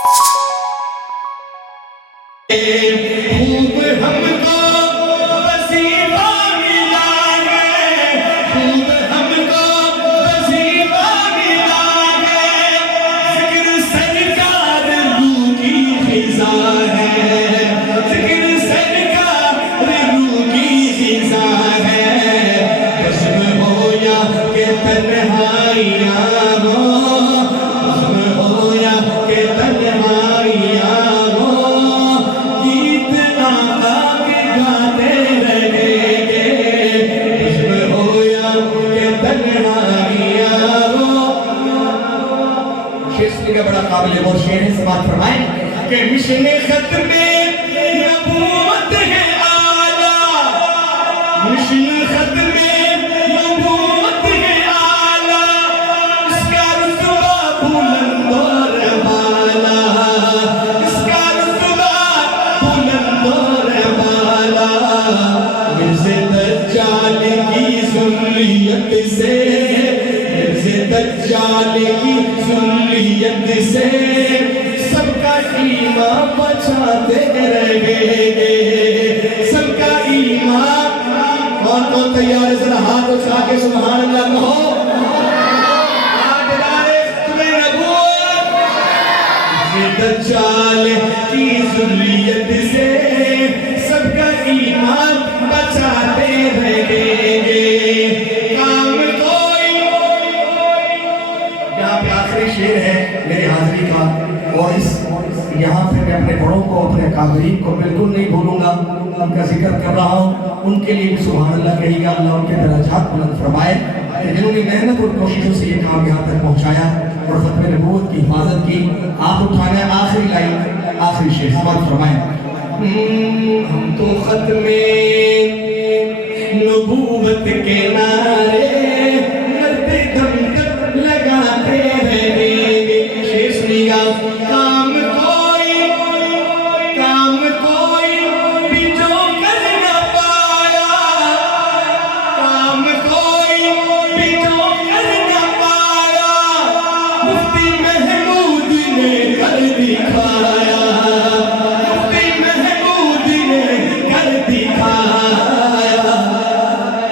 خوب ہم کو وظیفہ ملا ہے، خوب ہم کو وظیفہ ملا ہے، ذکر سرکار روح کی غذا ہے، ذکر سرکار روح کی غذا ہے، بزم ہو یا کہ تنہائیاں ہو، بزم ہو یا کہ تنہائیاں ہو، شیخ کا بڑا قابل غور شعر ہے، سماعت فرمائیں کہ مشن ختم نبوت ہے آلہ، مشن ختم نبوت ہے آلہ، اس کا رتبہ بلند اور بالا، اس کا رتبہ بلند اور بالا، مرزا دجال کی ذریت سے، مرزا دجال کی ذریت سے سب کا ایمان بچاتے رہیں گے، سب کا ایمان۔ کون تیار ہے ذرا ہاتھ اٹھا کے سبحان اللہ کہو۔ دجال کی ذریت سے سب کا ایمان بچاتے رہیں گے، کام کوئی۔ یہاں پہ آخری شعر ہے میری حاضری کا، اور یہاں پہ میں اپنے بڑوں کو، اپنے اکابرین کو بالکل نہیں بھولوں گا، ان کا ذکر کر رہا ہوں، ان کے لیے بھی سبحان اللہ کہیے گا، اللہ ان کے درجات بلند فرمائے، جنہوں نے محنت اور کوششوں سے یہ کام یہاں تک پہنچایا اور ختم نبوت کی حفاظت کی۔ آپ اٹھانا ہے آخری لائن، آخری شعر، سماعت فرمائیں۔ ہم تو ختم نبوت کے نعرے مرتے دم تک لگاتے رہیں گے۔ شعر سنیے گا۔ کام کوئی بھی جو کر نہ پایا، کام کوئی بھی جو کر نہ پایا، مفتی محمود نے کر دکھایا، مفتی محمود نے کر دکھایا،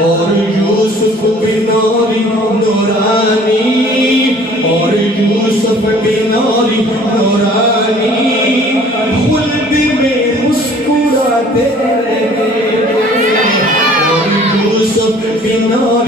اور یوسف بن نوری نورانی، اور یوسف بن نوری نورانی خلد میں مسکراتے رہیں گے، اور یوسف بن نوری